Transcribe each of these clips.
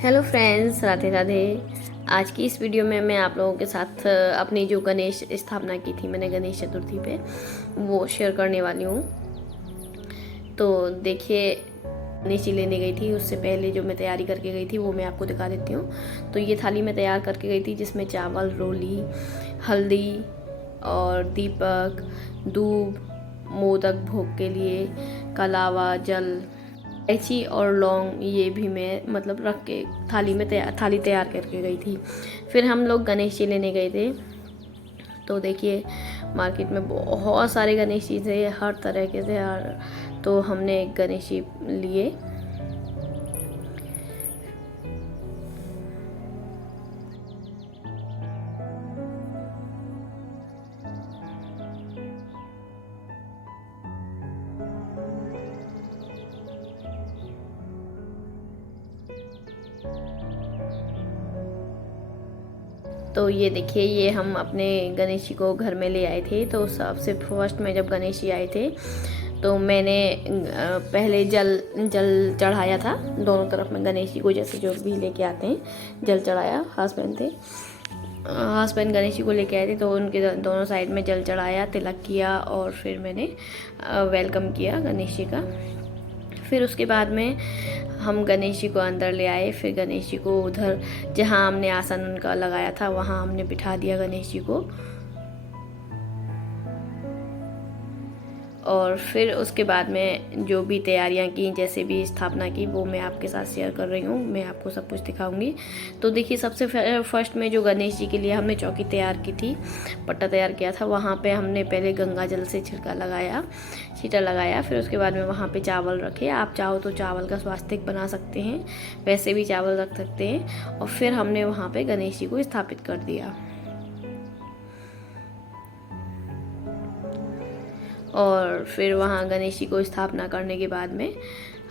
Hello friends, Radhe Radhe. आज की इस वीडियो में मैं आप लोगों के साथ अपनी जो गणेश स्थापना की थी मैंने गणेश चतुर्थी पे, वो शेयर करने वाली हूँ। तो देखिए, गणेश जी लेने गई थी, उससे पहले जो मैं तैयारी करके गई थी वो मैं आपको दिखा देती हूँ। तो ये थाली मैं तैयार करके गई थी जिसमें चावल, रोली, हल्दी और दीपक, दूब, मोदक भोग के लिए, कलावा, जल, इलायची और लौंग, ये भी मैं मतलब रख के थाली तैयार करके गई थी। फिर हम लोग गणेश जी लेने गए थे। तो देखिए, मार्केट में बहुत सारे गणेश जी थे, हर तरह के थे। तो हमने एक गणेश जी लिए। तो ये देखिए, ये हम अपने गणेश जी को घर में ले आए थे। तो सबसे फर्स्ट में जब गणेश जी आए थे तो मैंने पहले जल जल चढ़ाया था दोनों तरफ में गणेश जी को, जैसे जो भी लेके आते हैं जल चढ़ाया। हस्बैंड गणेश जी को लेके आए थे तो उनके दोनों साइड में जल चढ़ाया, तिलक किया और फिर मैंने वेलकम किया गणेश जी का। फिर उसके बाद में हम गणेश जी को अंदर ले आए। फिर गणेश जी को उधर जहाँ हमने आसन उनका लगाया था वहाँ हमने बिठा दिया गणेश जी को। और फिर उसके बाद में जो भी तैयारियां की, जैसे भी स्थापना की, वो मैं आपके साथ शेयर कर रही हूँ। मैं आपको सब कुछ दिखाऊंगी। तो देखिए, सबसे फर्स्ट में जो गणेश जी के लिए हमने चौकी तैयार की थी, पट्टा तैयार किया था, वहाँ पे हमने पहले गंगा जल से छींटा लगाया। फिर उसके बाद में वहाँ पे चावल रखे। आप चाहो तो चावल का स्वास्तिक बना सकते हैं, वैसे भी चावल रख सकते हैं। और फिर हमने वहाँ पे गणेश जी को स्थापित कर दिया। और फिर वहाँ गणेश जी को स्थापना करने के बाद में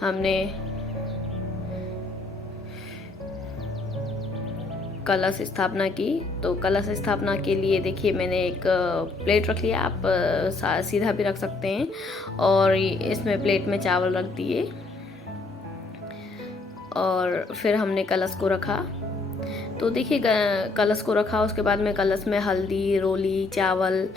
हमने कलश स्थापना की। तो कलश स्थापना के लिए देखिए, मैंने एक प्लेट रख लिया। आप सीधा भी रख सकते हैं। और इसमें प्लेट में चावल रख दिए और फिर हमने कलश को रखा। तो देखिए, कलश को रखा, उसके बाद में कलश में हल्दी, रोली, चावल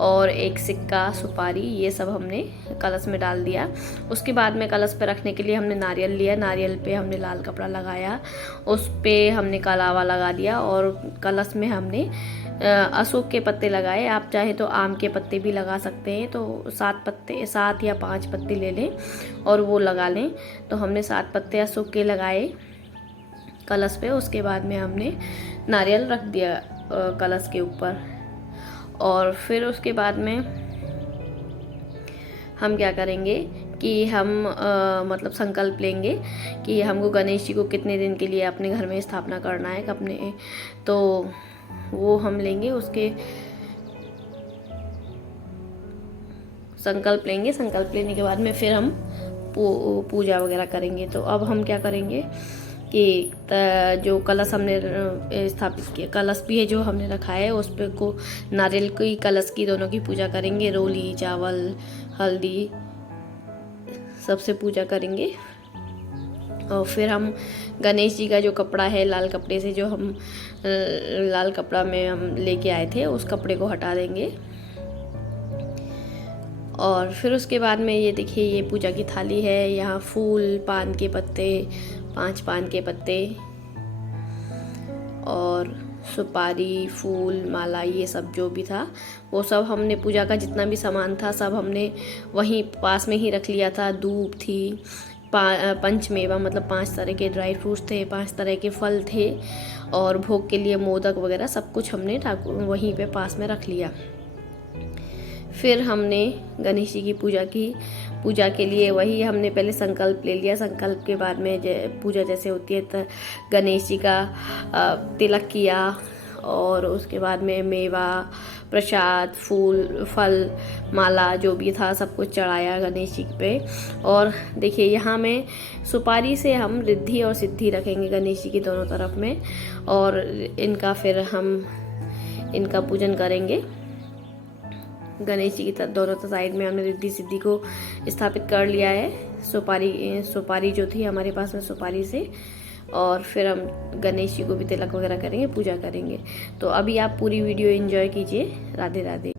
और एक सिक्का, सुपारी, ये सब हमने कलश में डाल दिया। उसके बाद में कलश पे रखने के लिए हमने नारियल लिया। नारियल पे हमने लाल कपड़ा लगाया, उस पे हमने कलावा लगा दिया और कलश में हमने अशोक के पत्ते लगाए। आप चाहे तो आम के पत्ते भी लगा सकते हैं। तो 7 या 5 पत्ते ले लें और वो लगा लें। तो हमने 7 पत्ते अशोक के लगाए कलश पे। उसके बाद में हमने नारियल रख दिया कलश के ऊपर। और फिर उसके बाद में हम क्या करेंगे कि हम मतलब संकल्प लेंगे कि हमको गणेश जी को कितने दिन के लिए अपने घर में स्थापना करना है अपने। तो वो हम लेंगे, उसके संकल्प लेंगे। संकल्प लेने के बाद में फिर हम पूजा वगैरह करेंगे। तो अब हम क्या करेंगे कि जो कलश हमने स्थापित किया, कलश भी है जो हमने रखा है, उस पर को नारियल की, कलश की, दोनों की पूजा करेंगे। रोली, चावल, हल्दी, सबसे पूजा करेंगे। और फिर हम गणेश जी का जो कपड़ा है, लाल कपड़े से, जो हम लाल कपड़ा में हम लेके आए थे, उस कपड़े को हटा देंगे। और फिर उसके बाद में ये देखिए, ये पूजा की थाली है। यहाँ फूल, पान के पत्ते, 5 पान के पत्ते और सुपारी, फूल, माला, ये सब जो भी था वो सब हमने, पूजा का जितना भी सामान था सब हमने वहीं पास में ही रख लिया था। धूप थी, पंचमेवा मतलब 5 तरह के ड्राई फ्रूट्स थे, 5 तरह के फल थे और भोग के लिए मोदक वगैरह सब कुछ हमने वहीं पे पास में रख लिया। फिर हमने गणेश जी की पूजा की। पूजा के लिए वही हमने पहले संकल्प ले लिया। संकल्प के बाद में पूजा जैसे होती है तो गणेश जी का तिलक किया और उसके बाद में मेवा, प्रसाद, फूल, फल, माला, जो भी था सब कुछ चढ़ाया गणेश जी पे। और देखिए, यहाँ में सुपारी से हम रिद्धि और सिद्धि रखेंगे गणेश जी की दोनों तरफ में। और इनका फिर हम इनका पूजन करेंगे। गणेश जी की दोनों साइड में हमने रिद्धि सिद्धि को स्थापित कर लिया है। सुपारी जो थी हमारे पास में, सुपारी से और फिर हम गणेश जी को भी तिलक वगैरह करेंगे, पूजा करेंगे। तो अभी आप पूरी वीडियो एंजॉय कीजिए। राधे राधे।